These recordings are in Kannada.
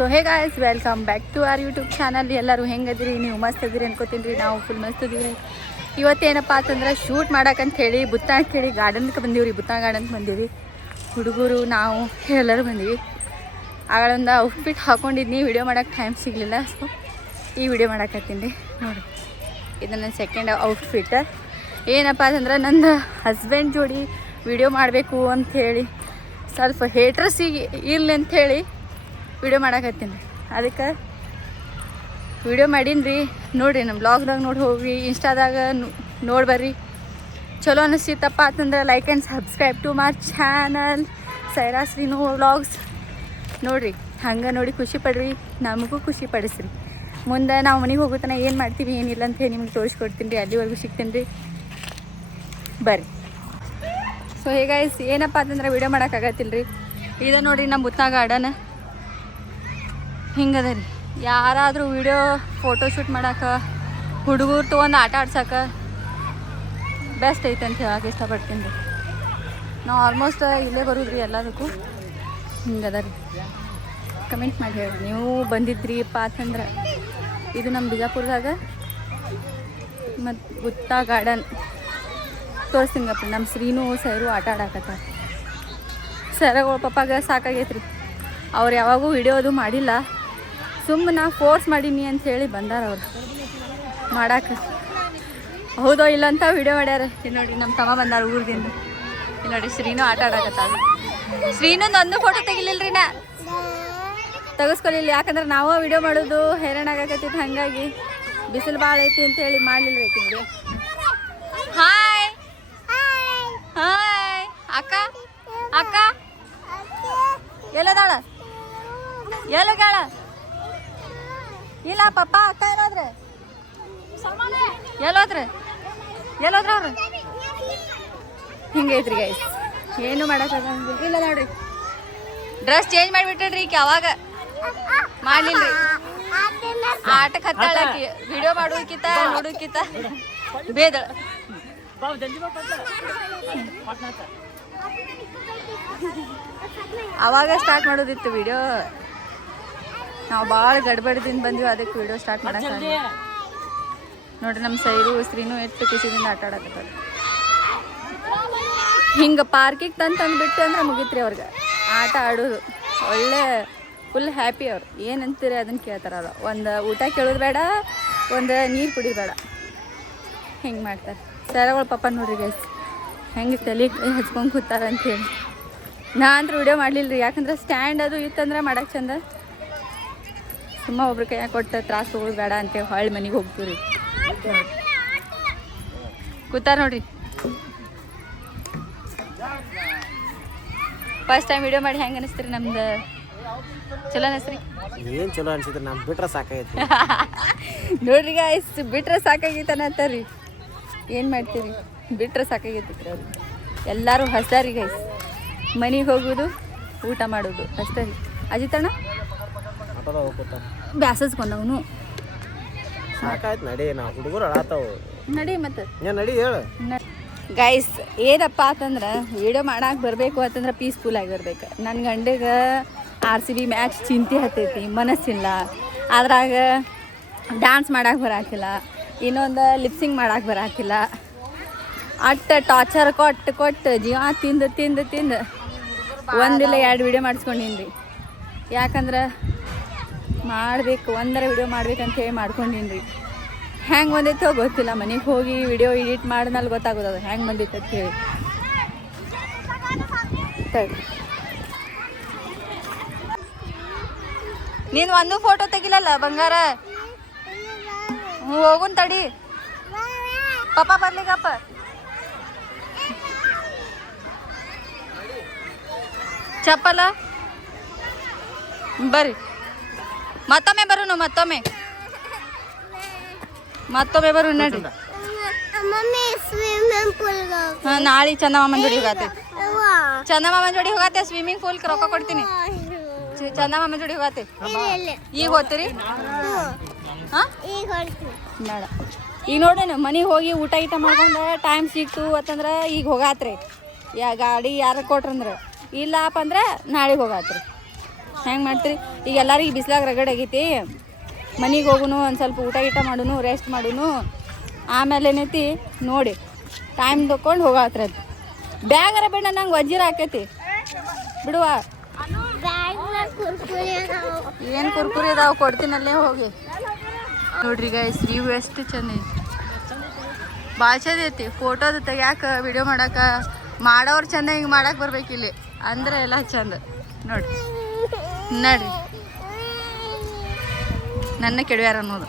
So hey guys, welcome back to our YouTube channel. ಎಲ್ಲರೂ ಹೆಂಗದಿರಿ? ನೀವು ಮಸ್ತ್ ಅದಿರಿ ಅನ್ಕೋತೀನಿ ರೀ. ನಾವು ಫುಲ್ ಮಸ್ತ್ ಇದೀವಿ. ಇವತ್ತೇನಪ್ಪ ಅಂತಂದ್ರೆ ಶೂಟ್ ಮಾಡಕ್ಕಂತ ಹೇಳಿ ಬುತ್ತಾಣಕ್ಕೆ ಹೇಳಿ ಗಾರ್ಡನ್ಗೆ ಬಂದೀವಿ. ಬುತ್ತಾಣ ಗಾರ್ಡನ್ಗೆ ಬಂದೀವಿ. ಹುಡುಗರು ನಾವು ಎಲ್ಲರೂ ಬಂದೀವಿ. ಆಗಳೊಂದು ಔಟ್ಫಿಟ್ ಹಾಕೊಂಡಿದ್ನಿ, ವಿಡಿಯೋ ಮಾಡೋಕ್ಕೆ ಟೈಮ್ ಸಿಗಲಿಲ್ಲ. ಸೊ ಈ ವಿಡಿಯೋ ಮಾಡಕತ್ತೀನಿ ರೀ. ನೋಡಿ, ಇದು ನನ್ನ ಸೆಕೆಂಡ್ ಔಟ್ಫಿಟ್. ಏನಪ್ಪ ಅಂತಂದ್ರೆ ನಂದು ಹಸ್ಬೆಂಡ್ ಜೋಡಿ ವಿಡಿಯೋ ಮಾಡಬೇಕು ಅಂಥೇಳಿ ಸ್ವಲ್ಪ ಹೇಟ್ರಸ್ಸಿಗೆ ಇರಲಿ ಅಂಥೇಳಿ ವಿಡಿಯೋ ಮಾಡಕತ್ತೀನಿ ರೀ. ಅದಕ್ಕೆ ವಿಡಿಯೋ ಮಾಡೀನಿ ರೀ. ನೋಡಿರಿ, ನಮ್ಮ ಬ್ಲಾಗ್ದಾಗ ನೋಡಿ ಹೋಗ್ರಿ, ಇನ್ಸ್ಟಾದಾಗ ನೋಡಿ ಬರ್ರಿ. ಚಲೋ ಅನಿಸ್ತಿತ್ತಪ್ಪ ಅಂತಂದ್ರೆ like and subscribe to my channel Saira Srinu vlogs. ನೋಡಿರಿ, ಹಂಗೆ ನೋಡಿ ಖುಷಿ ಪಡ್ರಿ, ನಮಗೂ ಖುಷಿ ಪಡಿಸ್ರಿ. ಮುಂದೆ ನಾವು ಮನೆಗೆ ಹೋಗುತ್ತಾನೆ ಏನು ಮಾಡ್ತೀವಿ ಏನಿಲ್ಲ ಅಂತ ಹೇಳಿ ನಿಮ್ಗೆ ತೋರಿಸ್ಕೊಡ್ತೀನಿ ರೀ. ಅಲ್ಲಿವರೆಗೂ ಸಿಗ್ತೀನಿ ರೀ, ಬರ್ರಿ. ಸೊ ಹೀಗೈಸ್, ಏನಪ್ಪ ಅಂತಂದ್ರೆ ವಿಡಿಯೋ ಮಾಡೋಕ್ಕಾಗತ್ತಿಲ್ಲ ರೀ. ಇದು ನೋಡಿರಿ ನಮ್ಮ ಬುತ್ತಾ ಗಾರ್ಡನ್ ಹಿಂಗದ ರೀ. ಯಾರಾದರೂ ವಿಡಿಯೋ ಫೋಟೋಶೂಟ್ ಮಾಡೋಕೆ, ಹುಡುಗರು ತೊಗೊಂಡು ಆಟ ಆಡ್ಸೋಕೆ ಬೆಸ್ಟ್ ಐತೆ ಅಂತ ಹೇಳಕ್ಕೆ ಇಷ್ಟಪಡ್ತೀನಿ ರೀ. ನಾವು ಆಲ್ಮೋಸ್ಟ್ ಇಲ್ಲೇ ಬರೋದು ರೀ ಎಲ್ಲದಕ್ಕೂ. ಹಿಂಗದ ರೀ. ಕಮೆಂಟ್ ಮಾಡಿ ಹೇಳಿ ನೀವು ಬಂದಿದ್ರಿಪ್ಪ ಅಂತಂದ್ರೆ. ಇದು ನಮ್ಮ ಬಿಜಾಪುರದಾಗ ಮತ್ತು ಬುತ್ತಾ ಗಾರ್ಡನ್ ತೋರಿಸ್ತೀನಪ್ಪ. ನಮ್ಮ ಶ್ರೀನು ಸೈರು ಆಟ ಆಡಕತ್ತಾರ. ಸರಗಳು ಪಪ್ಪಾಗ ಸಾಕಾಗೈತೆ ರೀ. ಅವ್ರು ಯಾವಾಗೂ ವಿಡಿಯೋ ಅದು ಮಾಡಿಲ್ಲ, ಸುಮ್ಮನೆ ಫೋರ್ಸ್ ಮಾಡೀನಿ ಅಂಥೇಳಿ ಬಂದಾರ ಅವ್ರು ಮಾಡಕ್ಕೆ. ಹೌದೋ ಇಲ್ಲ ಅಂತ ವಿಡಿಯೋ ಮಾಡ್ಯಾರ. ಇಲ್ಲಿ ನೋಡಿ, ನಮ್ಮ ತಮ್ಮ ಬಂದಾರ ಊರಿಂದ. ಇಲ್ಲಿ ನೋಡಿ, ಶ್ರೀನು ಆಟ ಆಡಕತ್ತಾಳ. ಶ್ರೀನೊಂದು ಒಂದು ಫೋಟೋ ತೆಗಿಲಿಲ್ರಿ, ನಾ ತೆಗೆಸ್ಕೊಲಿಲ್ಲ. ಯಾಕಂದ್ರೆ ನಾವು ವಿಡಿಯೋ ಮಾಡೋದು ಹೈರಾಣ ಆಗಕತ್ತಿತ್ತು. ಹಾಗಾಗಿ ಬಿಸಿಲು ಭಾಳ ಐತಿ ಅಂತೇಳಿ ಮಾಡಲಿಲ್ಲ ರೀ ವಿಡಿಯೋ. ಹಾಯ್ ಹಾಯ್ ಅಕ್ಕ, ಅಕ್ಕ ಎಲ್ಲದಾಳ? ಎಲ್ಲಗಾಳ? ಇಲ್ಲ ಪಪ್ಪ, ಅಕ್ಕ ಎಲ್ಲೋದ್ರೆ? ಎಲ್ಲೋದ್ರೆ ಅವ್ರು? ಹಿಂಗೈತ್ರಿ ಗೈಸ್, ಏನು ಮಾಡೋಕ್ಕಾಗಂಗಿಲ್ಲ. ಇಲ್ಲ ನೋಡ್ರಿ, ಡ್ರೆಸ್ ಚೇಂಜ್ ಮಾಡಿಬಿಟ್ರಿ. ಈಗ ಯಾವಾಗ ಮಾಡಲಿಲ್ಲ ರೀ. ಆಟಕ್ಕೆ ಹತ್ತಾಳಕಿ ವಿಡಿಯೋ ಮಾಡೋಕ್ಕಿಂತ ನೋಡೋಕ್ಕಿಂತ ಬೇದಳ. ಅವಾಗ ಸ್ಟಾರ್ಟ್ ಮಾಡೋದಿತ್ತು ವಿಡಿಯೋ. ನಾವು ಭಾಳ ಗಡ್ಬಡ್ದಿಂದ ಬಂದ್ವಿ, ಅದಕ್ಕೆ ವಿಡಿಯೋ ಸ್ಟಾರ್ಟ್ ಮಾಡೋಕ್ಕೆ. ನೋಡ್ರಿ, ನಮ್ಮ ಸೈರು ಶ್ರೀನು ಎಷ್ಟು ಖುಷಿಯಿಂದ ಆಟ ಆಡಕತ್ತಾರ. ಹಿಂಗೆ ಪಾರ್ಕಿಗೆ ತಂದುಬಿಟ್ಟು ಅಂದ್ರೆ ಮುಗಿತ್ರಿ ಅವ್ರಿಗೆ ಆಟ ಆಡೋದು. ಒಳ್ಳೆ ಫುಲ್ ಹ್ಯಾಪಿ ಅವ್ರು. ಏನಂತೀರಿ ಅದನ್ನು ಕೇಳ್ತಾರೆ. ಅವ್ರು ಒಂದು ಊಟ ಕೇಳೋದು ಬೇಡ, ಒಂದು ನೀರು ಕುಡಿಯೋದು ಬೇಡ, ಹಿಂಗೆ ಮಾಡ್ತಾರೆ. ಸರಗಳು ಪಾಪ ನೋಡ್ರಿ ಗೈಸ್, ಹೆಂಗೆ ತಲೆ ಹಚ್ಕೊಂಡು ಕೂತಾರ ಅಂಥೇಳಿ. ನಾ ಅಂದ್ರೆ ವಿಡಿಯೋ ಮಾಡಲಿಲ್ಲ ರೀ. ಯಾಕಂದ್ರೆ ಸ್ಟ್ಯಾಂಡ್ ಅದು ಇತ್ತಂದ್ರೆ ಮಾಡೋಕ್ಕೆ ಚಂದ. ಸುಮ್ಮ ಒಬ್ರು ಕೈ ಕೊಟ್ಟು ತ್ರಾಸ ಹೋಗೋದು ಬೇಡ ಅಂತೇಳಿ ಹೊಳ್ಳಿ ಮನೆಗೆ ಹೋಗ್ತೀವಿ ರೀ. ಕೂತಾರ ನೋಡ್ರಿ. ಫಸ್ಟ್ ಟೈಮ್ ವಿಡಿಯೋ ಮಾಡಿ ಹೆಂಗೆ ಅನಿಸ್ತೀರಿ? ನಮ್ದು ಚಲೋ ಅನಿಸ್ರಿ? ಏನು ಚಲೋ ಅನ್ಸಿದ್ರಿ? ನಮ್ಗೆ ಬಿಟ್ರೆ ಸಾಕಾಗೈತಿ. ನೋಡ್ರಿ ಗಾಯ್ಸ್, ಬಿಟ್ರೆ ಸಾಕಾಗೈತನ ಅಂತಾರ್ರಿ. ಏನು ಮಾಡ್ತೀರಿ, ಬಿಟ್ರೆ ಸಾಕಾಗೈತಿ ರೀ ಅವ್ರಿಗೆ. ಎಲ್ಲರೂ ಹಸ್ದಾರಿ ಗೈಸ್. ಮನೆಗೆ ಹೋಗೋದು, ಊಟ ಮಾಡೋದು ಅಷ್ಟೇ ರೀ. ಅಜಿತಣ್ಣ ಬ್ಯಾಸಸ್ಕೊಂಡವನು ಸಾಕಾಯ್ತು. ನಡಿ, ನಾವು ಹುಡುಗರು ಅಳಾತಾವು. ನಡಿ ಮತ್ತೆ ನಡಿ ಹೇಳು ಗೈಸ್. ಏನಪ್ಪ ಅಂತಂದ್ರೆ ವಿಡಿಯೋ ಮಾಡಕ್ಕೆ ಬರಬೇಕು ಅಂತಂದ್ರೆ ಪೀಸ್ಫುಲ್ ಆಗಿ ಬರ್ಬೇಕು. ನನ್ನ ಗಂಡಿಗೆ RCB ಮ್ಯಾಚ್ ಚಿಂತೆ ಹತ್ತೈತಿ, ಮನಸ್ಸಿಲ್ಲ. ಅದ್ರಾಗ ಡ್ಯಾನ್ಸ್ ಮಾಡಕ್ಕೆ ಬರಾಕಿಲ್ಲ, ಇನ್ನೊಂದು ಲಿಪ್ಸಿಂಗ್ ಮಾಡಕ್ಕೆ ಬರಾಕಿಲ್ಲ. ಅಟ್ಟು ಟಾರ್ಚರ್ ಕೊಟ್ಟು ಜೀವ ತಿಂದು ಒಂದಿಲ್ಲ 2 ವಿಡಿಯೋ ಮಾಡಿಸ್ಕೊಂಡೀನಿ ರೀ. ಯಾಕಂದ್ರೆ ಮಾಡಬೇಕು, ಒಂದರ ವಿಡಿಯೋ ಮಾಡ್ಬೇಕಂತ ಹೇಳಿ ಮಾಡ್ಕೊಂಡೀನಿ ರೀ. ಹೆಂಗೆ ಬಂದೈತೋ ಗೊತ್ತಿಲ್ಲ. ಮನೆಗೆ ಹೋಗಿ ವಿಡಿಯೋ ಎಡಿಟ್ ಮಾಡಿದ್ಮೇಲೆ ಗೊತ್ತಾಗೋದು ಅದು ಹೆಂಗೆ ಬಂದೈತೆ ಅಂತ ಹೇಳಿ. ನೀನು ಒಂದು ಫೋಟೋ ತೆಗಿಲಲ್ಲ ಬಂಗಾರ? ಹೋಗುನ್ ತಡಿ, ಪಾಪ ಬರ್ಲಿಕ್ಕಪ್ಪ. ಚಪ್ಪಲ ಬರ್ರಿ, ಮತ್ತೊಮ್ಮೆ ಬರೋನು, ಮತ್ತೊಮ್ಮೆ ಬರು ನಡ್ರಿ. ಹಾಂ, ನಾಳೆ ಚಂದಮಾಮನ ಜೋಡಿ ಹೋಗತ್ತೆ. ಸ್ವಿಮ್ಮಿಂಗ್ ಪೂಲ್ಗೆ ರೊಕ್ಕ ಕೊಡ್ತೀನಿ. ಚಂದಮಾಮನ ಜೋಡಿ ಹೋಗತ್ತೆ. ಈಗ ಹೋಗ್ತೀರಿ? ಹಾಂ, ಬೇಡ. ಈಗ ನೋಡೋಣ, ಮನೆಗೆ ಹೋಗಿ ಊಟ ಮಾಡ್ಕೊಂಡು ಟೈಮ್ ಸಿಕ್ತು ಅಂತಂದ್ರೆ ಈಗ ಹೋಗಾತ್ರಿ. ಗಾಡಿ ಯಾರು ಕೊಟ್ರಂದ್ರೆ, ಇಲ್ಲಪ್ಪ ಅಂದ್ರೆ ನಾಳೆಗೆ ಹೋಗಾತ್ರಿ. ಹೆಂಗೆ ಮಾಡ್ತೀರಿ ಈಗ ಎಲ್ಲರಿಗೆ ಬಿಸ್ಲಾಗ ರಗಡ್ ಆಗೈತಿ ಮನೆಗೆ ಹೋಗುನು ಒಂದು ಸ್ವಲ್ಪ ಊಟ ಗೀಟ ಮಾಡುನು ರೆಸ್ಟ್ ಮಾಡುನು ಆಮೇಲೆ ಏನೈತಿ ನೋಡಿ ಟೈಮ್ ತಗೊಂಡು ಹೋಗತ್ರದು ಬ್ಯಾಗರ ಬೇಡ ನಂಗೆ ವಜ್ಜಿರ ಆಕೈತಿ ಬಿಡುವ ಏನು ಕುರ್ಕುರಿ ಅದಾವ ಕೊಡ್ತೀನಲ್ಲೇ ಹೋಗಿ ನೋಡ್ರಿ ಗೈಸ್ ವ್ಯೂ ಎಷ್ಟು ಚಂದ ಐತಿ ಭಾಳ ಚಂದ ಐತಿ ಫೋಟೋದು ತೆಗ್ಯಾಕ ವಿಡಿಯೋ ಮಾಡಕ್ಕೆ ಮಾಡೋರು ಚಂದ ಹಿಂಗೆ ಮಾಡಕ್ಕೆ ಬರ್ಬೇಕಿಲ್ಲಿ ಅಂದ್ರೆ ಎಲ್ಲ ಚಂದ ನೋಡ್ರಿ ನೋಡ್ರಿ ನನ್ನ ಕೆಡವ್ಯಾರ ಅನ್ನೋದು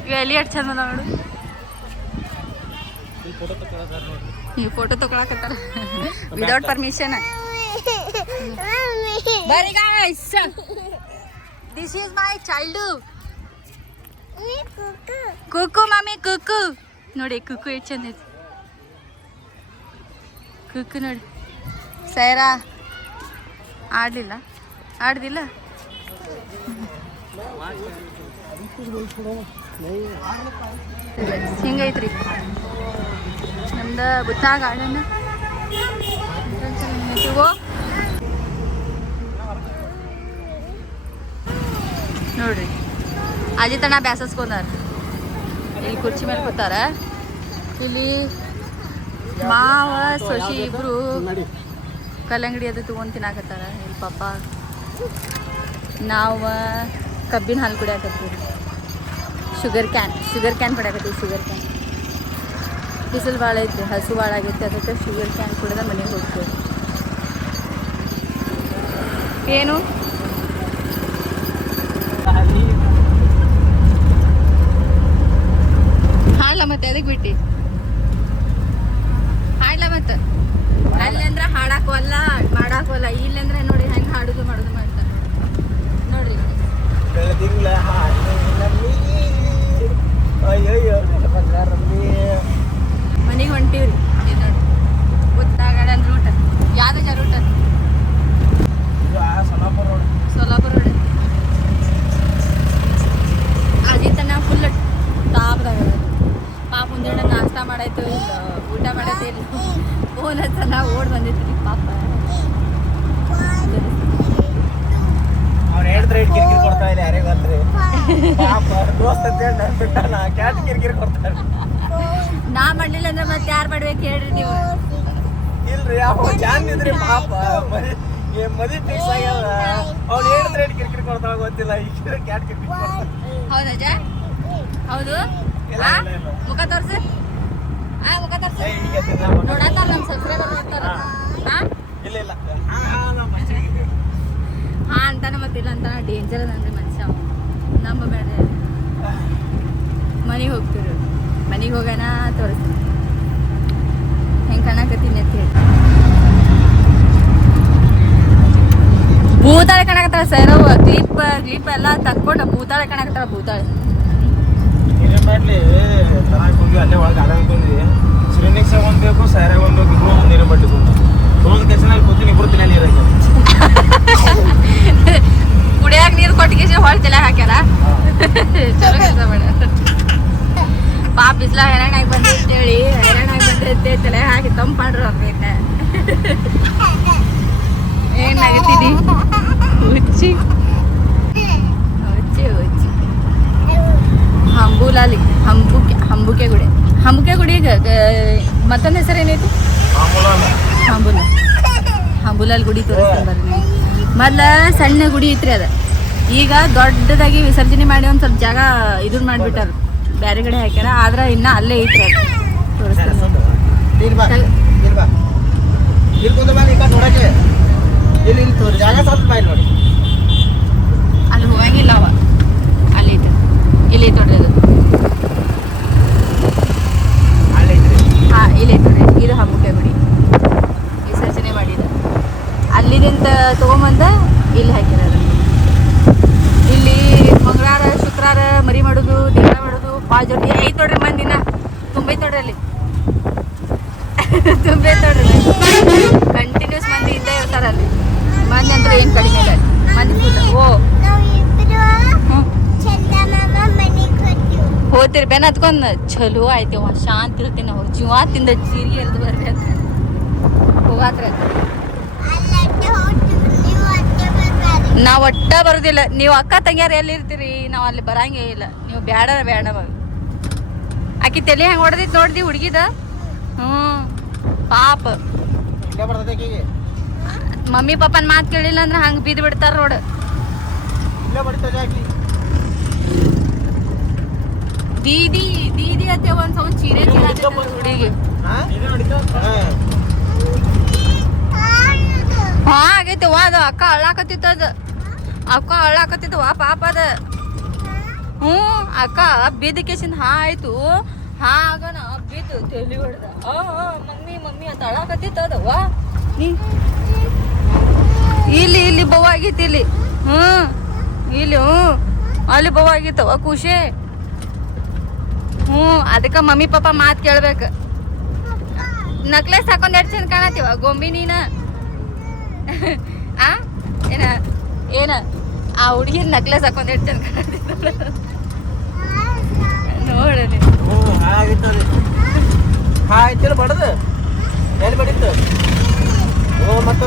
ಇವ ಎಲ್ಲಿ ಎಷ್ಟು ಚಂದ ಅದಾವ ನೋಡು ಈ ಫೋಟೋ ತಗೊಳಕತ್ತಾರ ವಿದೌಟ್ ಪರ್ಮಿಷನ್ ಬರಿ guys this is my child Kukku mummy Kukku ನೋಡಿ ಕುಕ್ಕು ಎಷ್ಟು ಚಂದ ಐತಿ ಕುಕ್ಕು ನೋಡಿ ಸೈರಾ ಆಡಲಿಲ್ಲ ಆಡ್ದಿಲ್ಲ ಹಿಂಗೈತ್ರಿ ನಮ್ದು ಬುತ್ತಾ ಗಾರ್ಡನ್ ನೋಡ್ರಿ ಅಜ್ಜಿ ತನ ಬ್ಯಾಸಸ್ಕೊಂಡಾರ ಇಲ್ಲಿ ಕುರ್ಚಿ ಮೇಲೆ ಕೂತಾರ ಇಲ್ಲಿ ಮಾವ ಸೊಸಿ ಇಬ್ರು ಕಲ್ಲಂಗಡಿ ಅದು ತಗೊಂಡು ತಿನ್ನಾಕತ್ತಾರ ಇಲ್ಲಿ ಪಾಪ ನಾವು ಕಬ್ಬಿನ ಹಾಲು ಕುಡಿಯಾಕತ್ತೀವಿ ಶುಗರ್ ಕ್ಯಾನ್ ಕುಡಿಯಾಕತ್ತೀವಿ ಶುಗರ್ ಕ್ಯಾನ್ ಬಿಸಿಲು ಭಾಳ ಐತಿ ಹಸು ಭಾಳ ಆಗೈತಿ ಅದಕ್ಕೆ ಶುಗರ್ ಕ್ಯಾನ್ ಕುಡಿದ ಮನೆಗೆ ಹೋಗ್ತೀವಿ ಏನು ಹಾಡ್ಲ ಮತ್ತೆ ಅದಕ್ಕೆ ಬಿಟ್ಟು ಹಾಡ್ಲ ಮತ್ತೆ ಅಲ್ಲಿ ಅಂದ್ರೆ ಹಾಡಾಕವಲ್ಲ ಮಾಡಾಕವಲ್ಲ ಇಲ್ಲಂದ್ರೆ ನೋಡಿ ಹೆಂಗೆ ಹಾಡುದು ಮಾಡೋದು ಮಾಡ್ತಾರೆ ನೋಡ್ರಿ ಮನೆಗೆ ಹೊಂಟೀವ್ರಿ ನೋಡಿ ಗೊತ್ತಾಗಲ್ಲ ರೂಟ್ ಯಾವ್ದು ಜ ರೂಟ್ ಸೋಲಾಪುರ ರೋಡ್ ಅಜಿತನ ಫುಲ್ ಟಾಪ್ದಾಗ ಪಾಪ ಮುಂಜಾನೆ ನಾಷ್ಟ ಮಾಡಾಯ್ತು ಇಲ್ಲ ಊಟ ಮಾಡೈತೆ ಇಲ್ಲ ಫೋನ್ ಹಚ್ಚಲ್ಲ ಓಡ್ ಬಂದಿತ್ತು ಪಾಪ ಅವ್ರು ಹೇಳಿದ್ರೆ ಕಿರಿಕಿರಿ ಕೊಡ್ತಾ ಇಲ್ಲ ಯಾರಿಗೆ ಗೊತ್ತ್ರಿ ಪಾಪ ದೋಸ್ತ ಅಂತ ಬಿಟ್ಟಾನ ಕ್ಯಾಟ್ ಕಿರಿಕಿರಿ ಕೊಡ್ತಾರೆ ನಾ ಮಾಡ್ಲಿಲ್ಲ ಅಂದ್ರೆ ಮತ್ತೆ ಯಾರು ಮಾಡ್ಬೇಕು ಹೇಳ್ರಿ ನೀವು ಇಲ್ರಿ ಅವ ಜಾನ್ ಇದ್ರಿ ಪಾಪ ಮದಿ ಫಿಕ್ಸ್ ಆಗ್ಯಾವ ಅವ್ನು ಹೇಳಿದ್ರೆ ಕಿರಿಕಿರಿ ಕೊಡ್ತಾವ ಗೊತ್ತಿಲ್ಲ ಈಗ ಕ್ಯಾಟ್ ಕಿರಿಕಿರಿ ಕೊಡ್ತಾರೆ ಹೌದಜ್ಜ ಹೌದು ಮುಖ ತೋರ್ಸು ಮುಖ ತೋರ್ಸು ನೋಡತ್ತಾರ ನಮ್ಮ ಸಬ್ಸ್ಕ್ರೈಬರ್ ನೋಡ್ತಾರ ಇಲ್ಲ ಇಲ್ಲ ಹಾ ಅಂತಾನ ಮತ್ತಿಲ್ಲ ಅಂತಾನ ಡೇಂಜರ್ ಅಂದ್ರೆ ಮನುಷ್ಯ ನಮ್ಮ ಬೇಡ ಮನೆಗೆ ಹೋಗ್ತಿರು ಮನೆಗೆ ಹೋಗೋಣ ತೋರಿಸ್ತೀನಿ ಹೆಂಗೆ ಕಾಣಕತ್ತೀನಿ ಅಂತ ಹೇಳಿ ಭೂತಾಳೆ ಕಾಣಕತ್ತಾಳ ಸರ್ ಅವು ಕ್ಲಿಪ್ ಎಲ್ಲ ತಕ್ಕೊಂಡು ಭೂತಾಳೆ ಕಾಣಕತ್ತಾಳ ಭೂತಾಳೆ ಏನೇನು ಮಾಡಲಿ ತರಾಕ್ ಹೋಗಿ ಅಲ್ಲೇ ಒಳಗೆ ಆಡ ಅಂತಂದ್ವಿ ಶ್ರೀನಿಕ್ಸ್ ಒಂದು ಬೇಕು ಸ್ಯಾರಾಗ ಒಂದು ಬೇಕು ಇಬ್ಬರು ನೀರು ಬಡ್ಲಿಕ್ಕೆ ತೊಗೊಂಡು ಕೆಸನಲ್ಲಿ ಕೂತೀನಿ ಇಬ್ಬರು ತಿನ್ನ ನೀರು ಕುಡಿಯಾಕ ನೀರು ಕೊಟ್ಟಿಗೆ ಹೊಳ್ ತಲೆ ಹಾಕ್ಯಾರ ಚಲೋ ಕೆಲಸ ಮಾಡ ಪಾಪ ಬಿಸ್ಲ ಹೈರಾಣಾಗಿ ಬಂದಿ ಅಂತೇಳಿ ಹೈರಾಣಾಗಿ ಬಂದೈತೆ ತಲೆ ಹಾಕಿ ತಂಪು ಮಾಡ್ರು ಅವ್ರನ್ನ ಏನಾಗತ್ತಿದಿ ಹುಚ್ಚಿ ಹುಚ್ಚಿ ಹುಚ್ಚಿ ಹಂಬುಲಾಲಿ ಹಂಬುಕೆ ಗುಡಿ ಮತ್ತೊಂದು ಹೆಸರು ಏನೈತಿ ಹಂಬುಲಾಲ್ ಗುಡಿ ತೋರಿಸ್ತೀನಿ ಬರ್ರಿ ಮೊದ್ಲ ಸಣ್ಣ ಗುಡಿ ಐತ್ರಿ ಅದ ಈಗ ದೊಡ್ಡದಾಗಿ ವಿಸರ್ಜನೆ ಮಾಡಿ ಒಂದು ಸ್ವಲ್ಪ ಜಾಗ ಇದನ್ನ ಮಾಡಿಬಿಟ್ಟಾರ ಬೇರೆ ಕಡೆ ಹಾಕ್ಯಾರ ಆದ್ರೆ ಇನ್ನ ಅಲ್ಲೇ ಐತ್ರಿ ಅದು ತೋರಿಸ್ತೀನಿ ಅಲ್ಲಿ ಹೋಗಂಗಿಲ್ಲ ಅವ ಅಲ್ಲಿ ಐತೆ ಇಲ್ಲಿ ಐತೆ ನೋಡ್ರಿ ಅದು ಹಾಂ ಇಲ್ಲಿ ಐತೆ ನೋಡ್ರಿ ಇದು ಹಂಬುಕೆ ಗುಡಿ ವಿಸರ್ಜನೆ ಮಾಡಿದ ಅಲ್ಲಿದಿಂದ ತೊಗೊಂಬಂದ ಇಲ್ಲಿ ಹಾಕಿರೋದು ಇಲ್ಲಿ ಮಂಗಳವಾರ ಶುಕ್ರವಾರ ಮರಿ ಮಾಡೋದು ದೇವರ ಮಾಡೋದು ಭಾಳ ಜೋಡಿ ಐತೆ ನೋಡ್ರಿ ಮಂದಿನ ತುಂಬೈತೆ ನೋಡ್ರಿ ಅಲ್ಲಿ ತುಂಬೈತೆ ನೋಡ್ರಿ ಕಂಟಿನ್ಯೂಸ್ ಮಂದಿ ಇದ್ದೇ ಇರ್ತಾರೆ ಅಲ್ಲಿ ಮಂದಿ ಅಂದ್ರೆ ಏನು ಕಡಿಮೆ ಇಲ್ಲ ಮಂದಿ ಫುಲ್ ಹೋಗ್ತೀರಿ ಬೆನ್ ಹತ್ಕೊಂಡ್ ಚಲೋ ಆಯ್ತವ ಶಾಂತಿ ಇರ್ತೀನಿ ನಾವು ಜೀವ ತಿಂದ ಜೀರಿಗೆ ಎಲ್ದು ಬರ್ರಿ ಅಂತ ಹೋಗಾತ್ರ ನಾವು ಒಟ್ಟ ಬರೋದಿಲ್ಲ. ನೀವು ಅಕ್ಕ ತಂಗಿಯಾರ ಎಲ್ಲಿರ್ತೀರಿ, ನಾವು ಅಲ್ಲಿ ಬರಂಗೇ ಇಲ್ಲ. ನೀವು ಬೇಡ ಆಕಿ ತಲೆ ಹೆಂಗೆ ಹೊಡೆದಿತ್ತು ನೋಡ್ದಿ ಹುಡುಗಿದ. ಪಾಪ ಮಮ್ಮಿ ಪಾಪನ್ ಮಾತು ಕೇಳಿಲ್ಲ ಅಂದ್ರೆ ಹಂಗೆ ಬಿದ್ದು ಬಿಡ್ತಾರ ನೋಡು. ದೀದಿ ದೀದಿ ಅತ್ತೆ ಒಂದ್ ಸೌಂಡ್ ಚೀರೆ ಹುಡುಗಿ. ಹಾ ಆಗೈತೆ ವಾ, ಅದು ಅಕ್ಕ ಅಳ್ಳಾಕತ್ತಿತ್ತು. ಅಕ್ಕ ಅಳ್ಳಾಕತ್ತಿತ್ತು ವಾ ಪಾಪ ಅದ. ಅಕ್ಕ ಬಿದ್ದ ಕೇಸಿಂದ ಆಯ್ತು. ಆಗನ ಬಿದ್ದು ತಲೆ ಹೊಡೆದ. ಮಮ್ಮಿ ಅಂತ ಅಳಾಕತ್ತಿತ್ತು ಅದ. ವಾ ಇಲ್ಲಿ ಬವ್ ಆಗಿತ್ತು. ಇಲ್ಲಿ ಇಲ್ಲಿ ಅಲ್ಲಿ ಬವ್ ಆಗಿತ್ತವ ಖುಷಿ. ಅದಕ್ಕೆ ಮಮ್ಮಿ ಪಾಪ ಮಾತು ಕೇಳ್ಬೇಕು. ನಕ್ಲೆಸ್ ಹಾಕೊಂಡ್ ಎಷ್ಟು ಚಂದ ಕಾಣತ್ತೀವ ಗೊಂಬಿ ನೀನ. ಏನ ಆ ಹುಡುಗಿನ ನಕ್ಲೆಸ್ ಹಾಕೊಂಡ್ ಎಷ್ಟು ಚಂದ ಕಾಣತ್ತಿದ್ದ ನೋಡಲಿ. ಬಡದ ಎಲ್ಲಿ ಬಡಿತ್ತು ಮತ್ತ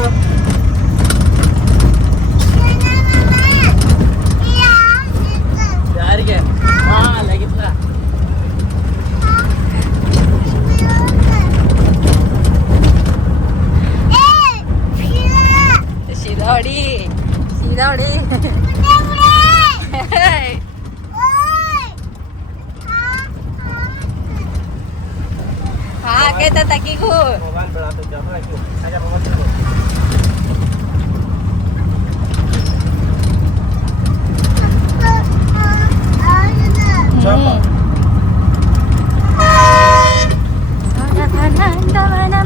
ಯಾರಿಗೆ ಲಗಿತ್ಲ ಸೀದಾವಡಿ ಹಾಕೈತ ತಕ್ಕಿಗೂ.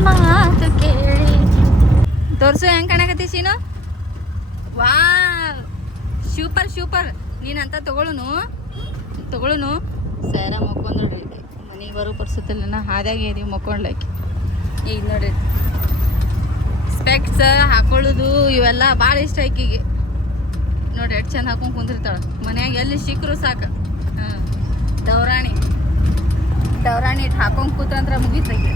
ಮಾತು ಕೇಳಿ ತೋರ್ಸು ಹೆಂಗ್ ಕಾಣಕತ್ತಿ ಸೀನು. ವಾ ಸೂಪರ್. ನೀನಂತ ತಗೊಳುನು ಸೈರ ಮಕ್ಕೊಂಡ್ ನೋಡ್ರಿ. ಮನೆಗೆ ಬರೋ ಪರಿಸ್ಥಿತಿಲ್ಲ, ಹಾದ್ಯಾಗ ಇದೀವಿ ಮಕ್ಕೊಂಡ್ಲಾಕಿ. ಈಗ ನೋಡ್ರಿ ಸ್ಪೆಕ್ಸ್ ಹಾಕೊಳ್ಳೋದು ಇವೆಲ್ಲ ಭಾಳ ಇಷ್ಟ ಆಕಿಗೆ. ನೋಡ್ರಿ ಎಷ್ಟು ಚಂದ ಹಾಕೊಂಡು ಕುಂದಿರ್ತಾಳೆ. ಮನ್ಯಾಗ ಎಲ್ಲಿ ಸಿಕ್ಕರು ಸಾಕು. ದೌರಾಣಿ ಇಟ್ಟು ಹಾಕೊಂಡ್ ಕೂತ್ರಂತ್ರ ಮುಗಿತೈತಿ.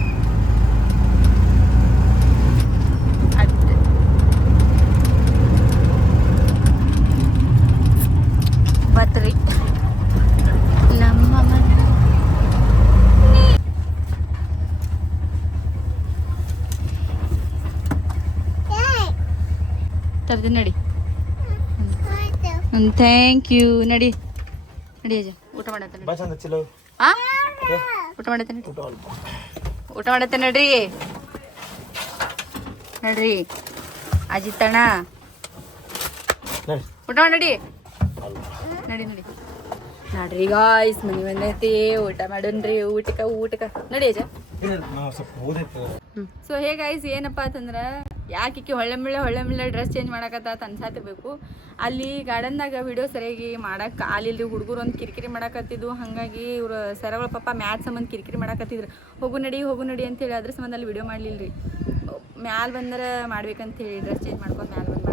ಬತ್ರಿ ನಮ್ಮ ಮನೆ ತರ್ದಿ ನಡಿ. Thank you. ನಡಿ ಅಜ್ಜ ಊಟ ಮಾಡತ್ತೆ. ಊಟ ಮಾಡತ್ತೆ ನಡ್ರಿ ಅಜಿತಣ್ಣ. ಊಟ ಮಾಡಿ ನಡ್ರಿ ಗಾಯ್ಸ್. ಮನೆ ಬಂದೈತಿ, ಊಟ ಮಾಡೋಣ್ರಿ. ಊಟಕ್ಕ ನಡಿ ಅಜ್ಜ. ಸೊ ಹೇ ಗಾಯ್ಸ್, ಏನಪ್ಪಾ ಅಂತಂದ್ರೆ ಯಾಕೆ ಹೊಳ್ಳೆ ಮಿಳ್ಳೆ ಡ್ರೆಸ್ ಚೇಂಜ್ ಮಾಡಕತ್ತ ಅನ್ಸಾತಿರ್ಬೇಕು. ಅಲ್ಲಿ ಗಾರ್ಡನ್ದಾಗ ವಿಡಿಯೋ ಸರಿಯಾಗಿ ಮಾಡಕ್ಕೆ ಅಲ್ಲಿ ಹುಡುಗರು ಒಂದು ಕಿರಿಕಿರಿ ಮಾಡಕತ್ತಿದ್ದು. ಹಾಗಾಗಿ ಇವ್ರು ಸರಗಳ ಪಾಪ ಮ್ಯಾಚ್ ಸಂಬಂಧ ಕಿರಿಕಿರಿ ಮಾಡಕತ್ತಿದ್ರು. ಹೋಗು ನಡಿ ಅಂತೇಳಿ ಅದ್ರ ಸಂಬಂಧ ಅಲ್ಲಿ ವಿಡಿಯೋ ಮಾಡಲಿಲ್ಲ ರೀ. ಮ್ಯಾಲೆ ಬಂದ್ರೆ ಮಾಡ್ಬೇಕಂತೇಳಿ ಡ್ರೆಸ್ ಚೇಂಜ್ ಮಾಡ್ಕೊಂಡು ಮ್ಯಾಲೆ ಬಂದು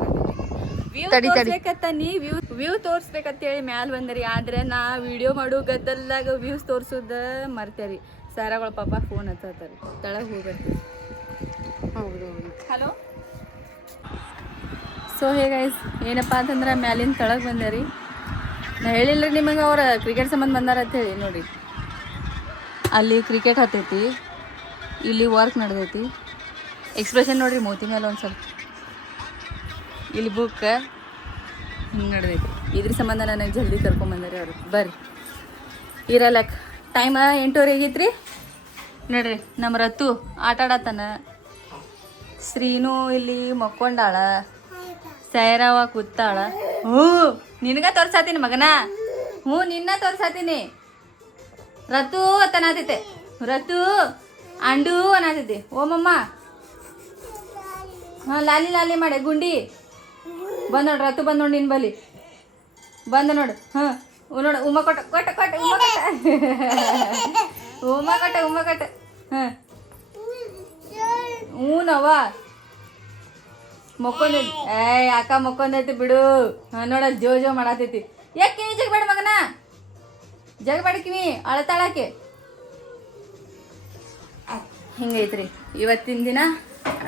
ವ್ಯೂ ತೋರಿಸ್ಬೇಕಂತೇಳಿ ಮ್ಯಾಲೆ ಬಂದರಿ. ಆದ್ರೆ ನಾ ವಿಡಿಯೋ ಮಾಡೋ ಗದ್ದಲ್ದಾಗ ವ್ಯೂಸ್ ತೋರ್ಸೋದ ಮರ್ತೇರಿ. ಸರಗಳ ಪಾಪ ಫೋನ್ ಹಚ್ಚತ್ತಾರೆ. ತಳಗೆ ಹೋಗ್ಬರ್ತೀವಿ. ಹೌದು ಹಲೋ. ಸೊ ಹೇ ಗೈಸ್, ಏನಪ್ಪ ಅಂತಂದ್ರೆ ಮ್ಯಾಲಿನ ತಳಗೆ ಬಂದೆ. ನಾ ಹೇಳಿಲ್ಲ ರೀ ನಿಮಗೆ, ಅವ್ರ ಕ್ರಿಕೆಟ್ ಸಂಬಂಧ ಬಂದಾರ ಅಂತೇಳಿ. ನೋಡಿ ಅಲ್ಲಿ ಕ್ರಿಕೆಟ್ ಹತ್ತೈತಿ, ಇಲ್ಲಿ ವರ್ಕ್ ನಡೆದೈತಿ. ಎಕ್ಸ್ಪ್ರೆಷನ್ ನೋಡ್ರಿ ಮೋತಿ ಮೇಲೆ ಒಂದು ಸ್ವಲ್ಪ. ಇಲ್ಲಿ ಬುಕ್ ಹಿಂಗೆ ನಡೆದೈತಿ. ಇದ್ರ ಸಂಬಂಧ ನನಗೆ ಜಲ್ದಿ ಕರ್ಕೊಂಬಂದಾರೆ ಅವರು. ಬರ್ರಿ ಇರಲಕ್ಕ. ಟೈಮ್ 8:30 ಆಗೈತ್ರಿ. ನೋಡ್ರಿ ನಮ್ಮ ರತ್ತು ಆಟ ಆಡತ್ತಾನ. ಶ್ರೀನು ಇಲ್ಲಿ ಮಕ್ಕೊಂಡಾಳ. ಸೈರವ ಕೂತಾಳ. ನಿನಗ ತೋರ್ಸಾತೀನಿ ಮಗನ. ನಿನ್ನ ತೋರ್ಸಾತೀನಿ. ರತ್ತು ಅಂತನಾತೈತೆ. ರತ್ತು ಅಂಡು ಅನ್ನತೈತಿ. ಓಮಮ್ಮ ಲಾಲಿ ಮಾಡೆ ಗುಂಡಿ ಬಂದ ನೋಡ್ರಿ. ರತ್ತು ಬಂದ್ ನೋಡಿ ನಿನ್ ಬಲಿ ಬಂದ ನೋಡು. ನೋಡ ಉಮ್ಮ ಕೊಟ್ಟ ಉಮ್ಮ ಕೊಟ್ಟ. ಹ್ಞೂನವ್ವ ಮಕ್ಕೊಂದೈತಿ. ಅಕ್ಕ ಮಕ್ಕೊಂದೈತಿ ಬಿಡು. ನೋಡ ಜೋ ಮಾಡತೈತಿ. ಯಾಕೆ ಕಿವಿ ಜಗಬೇಡ ಮಗನ, ಜಗಬೇಡ ಕಿವಿ ಅಳತಾಳಕ್ಕೆ. ಹಿಂಗೈತ್ರಿ ಇವತ್ತಿನ ದಿನ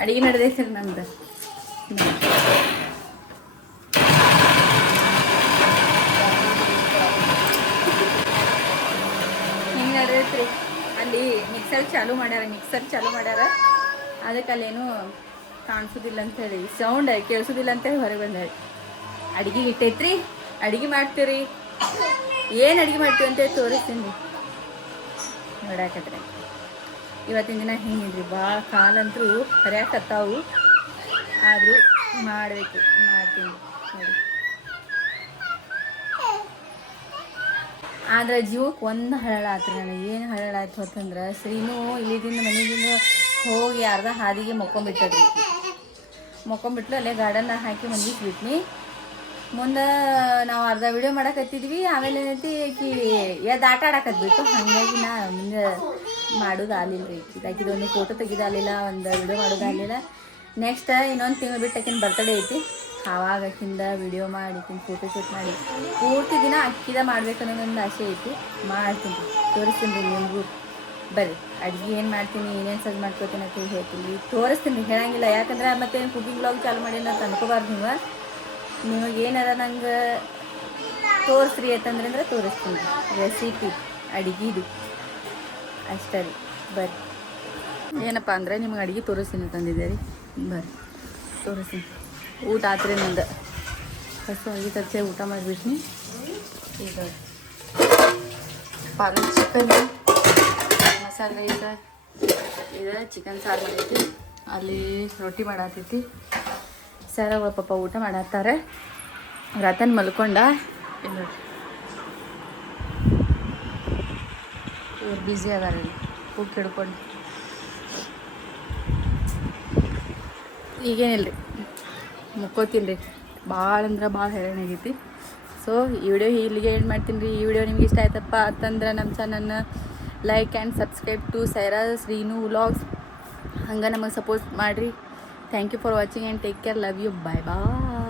ಅಡಿಗೆ ನಡೆದೈತ್ರಿ ನಮ್ದು. ಒಳಗೆ ಚಾಲು ಮಾಡ್ಯಾರ, ಮಿಕ್ಸರ್ ಚಾಲು ಮಾಡ್ಯಾರ. ಅದಕ್ಕೆ ಅಲ್ಲೇನು ಕಾಣಿಸೋದಿಲ್ಲ ಅಂಥೇಳಿ, ಸೌಂಡ್ ಕೇಳಿಸೋದಿಲ್ಲ ಅಂತೇಳಿ ಹೊರಗೆ ಬಂದಾರಿ. ಅಡುಗೆ ಇಟ್ಟೈತ್ರಿ, ಅಡುಗೆ ಮಾಡ್ತೀರಿ. ಏನು ಅಡುಗೆ ಮಾಡ್ತೀವಿ ಅಂತೇಳಿ ತೋರಿಸ್ತೀನಿ ನೋಡಾಕತ್ರೆ. ಇವತ್ತಿನ ದಿನ ಹಿಂಗಿದ್ರಿ, ಭಾಳ ಕಾಲಂತರೂ ಹರಿಯಾಕತ್ತಾವು, ಆದರೂ ಮಾಡಬೇಕು, ಮಾಡ್ತೀನಿ ನೋಡಿ. ಆದ್ರೆ ಜೀವಕ್ಕೆ ಒಂದು ಹರಳ ಆಯ್ತು ನನಗೆ. ಏನು ಹರಳ ಆಯ್ತು ಅಂತಂದ್ರೆ, ಶ್ರೀನು ಇಲ್ಲಿದಿಂದ ಮನೆಯಿಂದ ಹೋಗಿ ಅರ್ಧ ಹಾದಿಗೆ ಮೊಕ್ಕೊಂಬಿಟ್ಟದ್ರಿ. ಮೊಕ್ಕೊಂಬಿಟ್ಲು, ಅಲ್ಲೇ ಗಾರ್ಡನ್ನಾಗ ಹಾಕಿ ಮಲಗಿಸ್ಬಿಟ್ನಿ. ಮುಂದೆ ನಾವು ಅರ್ಧ ವಿಡಿಯೋ ಮಾಡಕತ್ತಿದ್ವಿ, ಆಮೇಲೆ ಏನೈತಿ ಆಕಿ ಎದ್ದು ಆಟ ಆಡಕತ್ಬಿಟ್ಟು. ಹಾಗಾಗಿ ನಾ ಮುಂದೆ ಮಾಡೋದು ಆಗಲಿಲ್ಲ ರೀ. ಆಕಿದೊಂದು ಫೋಟೋ ತೆಗಿದಾಗಲಿಲ್ಲ, ಒಂದು ವಿಡಿಯೋ ಮಾಡೋದಾಗಲಿಲ್ಲ. ನೆಕ್ಸ್ಟ್ ಇನ್ನೊಂದು ತಿಂಗಳು ಬಿಟ್ಟು ಆಕಿನ ಬರ್ತಡೇ ಐತಿ, ಆವಾಗ ಆಕಿಂದ ವಿಡಿಯೋ ಮಾಡಿ, ಆಕಿನ ಫೋಟೋ ಶೂಟ್ ಮಾಡಿ ಪೂರ್ತಿ ದಿನ ಅಕ್ಕಿದ ಮಾಡ್ಬೇಕು ಅನ್ನೋದೊಂದು ಆಸೆ ಐತಿ. ಮಾಡ್ತೀನಿ ರೀ, ತೋರಿಸ್ತೀನಿ ರೀ ನಿಮಗೂ. ಬರ್ರಿ, ಅಡುಗೆ ಏನು ಮಾಡ್ತೀನಿ, ಏನೇನು ಸಜ್ ಮಾಡ್ಕೋತೀನಿ ಅಂತ ಹೇಳ್ತೀನಿ, ತೋರಿಸ್ತೀನಿ ರೀ, ಹೇಳಂಗಿಲ್ಲ. ಯಾಕಂದ್ರೆ ಮತ್ತೆ ಕುಕಿಂಗ್ ಬ್ಲಾಗ್ ಚಾಲು ಮಾಡಿ ಅಂತ ಅನ್ಕೋಬಾರ್ದು ನೀವು. ನಿಮಗೆ ಏನಾರ ನಂಗೆ ತೋರಿಸ್ರಿ ಅಂತಂದ್ರೆ ತೋರಿಸ್ತೀನಿ ರೆಸಿಪಿ ಅಡುಗೆದು ಅಷ್ಟೇ ರೀ. ಬರ್ರಿ, ಏನಪ್ಪ ಅಂದರೆ ನಿಮ್ಗೆ ಅಡುಗೆ ತೋರಿಸ್ತೀನಿ ತಂದಿದ್ದೆ ರೀ. ಬರ್ರಿ ತೋರಿಸ್ತೀನಿ. ಊಟ ಆತ್ರಿ ನಂದು, ಫಸ್ಟ್ ಅಡುಗೆ ತಚ್ಚೆ ಊಟ ಮಾಡಿಬಿಟ್ನಿ. ಈಗ ಪಾಲಕ್ ಚಿಕನ್ ಮಸಾಲೆ ರೈಸ್, ಇದು ಚಿಕನ್ ಸಾರು ಮಾಡೈತಿ. ಅಲ್ಲಿ ರೊಟ್ಟಿ ಮಾಡತ್ತೈತಿ. ಸರ್ ಅವ್ರ ಪಾಪ ಊಟ ಮಾಡತ್ತಾರೆ. ರತನ್ ಮಲ್ಕೊಂಡ, ಇವ್ರು ಬ್ಯುಸಿ ಅದಾರ ಇಲ್ಲಿ ಕೂಕ್ ಹಿಡ್ಕೊಂಡು. ಈಗೇನಿಲ್ಲ ರೀ, ಮುಕ್ಕೋತೀನಿ ರೀ. ಭಾಳ ಅಂದ್ರೆ ಭಾಳ ಹೈರಾಣ ಆಗೈತಿ. ಸೊ ಈ ವಿಡಿಯೋ ಇಲ್ಲಿಗೆ ಏನು ಮಾಡ್ತೀನಿ ರೀ. ಈ ವಿಡಿಯೋ ನಿಮ್ಗೆ ಇಷ್ಟ ಆಯ್ತಪ್ಪ ಅಂತಂದ್ರೆ ನಮ್ಮ ಚಾನಲ್ನ like and subscribe to Saira Srinu vlogs. ಹಂಗೆ ನಮಗೆ ಸಪೋರ್ಟ್ ಮಾಡಿರಿ. Thank you for watching and take care. Love you. Bye bye.